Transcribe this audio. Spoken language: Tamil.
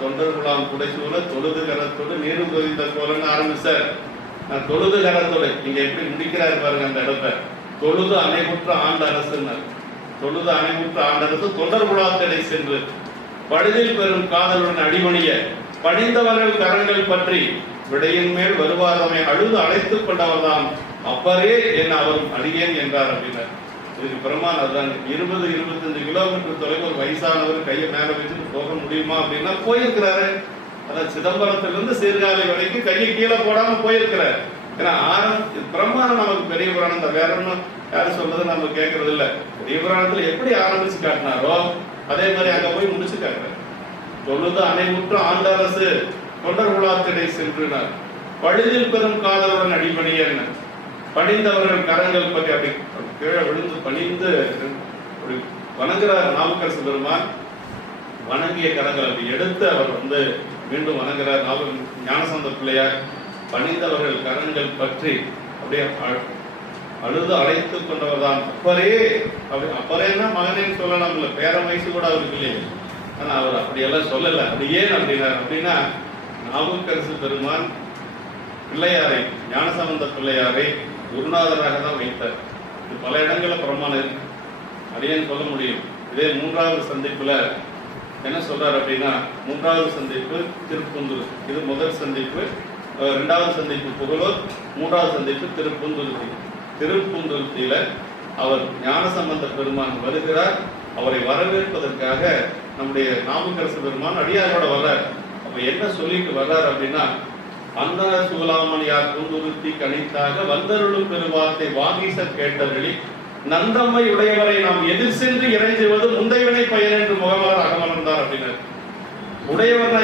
தொண்டர்களாம் புடைசூழ தொழுது கரத்தோடு நீரும் கொதித்த கோலன்னு ஆரம்பிச்சார். தொழுது கரத்தோடு இங்க எப்படி முடிக்கிறாரு பாருங்க அந்த இடத்த. தொழுது அணைமுற்ற ஆண்ட அரசுன்னார். தொழுது அணைமுற்ற ஆண்டரசு தொண்டர்குழாத்தடை சென்று படுதில் பெறும் காதலுடன் அடிமணிய பணிந்தவர்கள் கரங்கள் பற்றி விடையின் மேல் வருவாரமை அழுது அழைத்துக் கொண்டவர்தான் அப்பரே என் அவரும் அடியேன் என்றார் அப்படின்னார். இதுக்கு பிரமாணம் அதுதான். 20-25 கிலோமீட்டர் தொலைவு ஒரு வயசானவர் கையை மேல வச்சுட்டு போக முடியுமா அப்படின்னா போயிருக்கிறாரு. அதான் சிதம்பரத்திலிருந்து சீர்காழி வரைக்கும் கையை கீழே போடாம போயிருக்கிறார். ஏன்னா பிரமாணம் நமக்கு பெரிய புராணம் வேற ஒன்றும் யாரும் சொல்றது நம்ம கேட்கறது இல்லை. பெரிய புராணத்துல எப்படி ஆரம்பிச்சு காட்டினாரோ அதே மாதிரி அங்க போய் முடிச்சு காட்டுறாரு. தொழுது அணைமுற்ற ஆண்டரசு தொண்டர்குழாத்திடை சென்றுனார். பழுதில் பெறும் காதலுடன் அடிபணிய பணிந்தவர்கள் கரங்கள் பற்றி அப்படி கீழே விழுந்து பணிந்து வணங்குறார் நாவுக்கரசு பெருமான். வணங்கிய கரங்கள் அப்படி எடுத்து அவர் மீண்டும் வணங்குறார் ஞானசம்பந்த பிள்ளையார். பணிந்தவர்கள் கரங்கள் பற்றி அப்படியே அழுது அழைத்துக் கொண்டவர் தான் அப்பரே. அப்பரேன்னா மகனேன்னு சொல்லலாம், இல்ல பேரம் வயசு கூட அவருக்கு இல்லையே. ஆனா அவர் அப்படியெல்லாம் சொல்லல. அப்படி ஏன் அப்படின்னா நாவுக்கரசு பெருமான் பிள்ளையாரை ஞானசம்பந்த பிள்ளையாரை குருநாதராக தான் வைத்தார். இது பல இடங்கள்ல பிரமாணம் இருக்கு, அதையும் சொல்ல முடியும். இதே 3வது சந்திப்புல என்ன சொல்றாரு அப்படின்னா, 3வது சந்திப்பு திருப்பூந்துரு, இது முதல் சந்திப்பு. 2வது சந்திப்பு புகழூர், 3வது சந்திப்பு திருப்பூந்துருத்தி. திருப்பூந்துருத்தியில அவர் ஞானசம்பந்த பெருமான் வருகிறார். அவரை வரவேற்பதற்காக நம்முடைய நாவுக்கரசு பெருமான் அடியாரோட வர்றார். அப்ப என்ன சொல்லிட்டு வர்றார் அப்படின்னா, அந்த சூலாமணியார் பூந்துருத்தி கணித்தாக வந்தருளும் பெருவார்த்தை வாகீச கேட்டவழி நந்தம்மை உடையவரை நாம் எதிர் சென்று இறைஞ்சுவது முந்தையவனை பயன் என்று முகமலர் அகமலர்ந்தார் அப்படின்னார். உடையவர்னா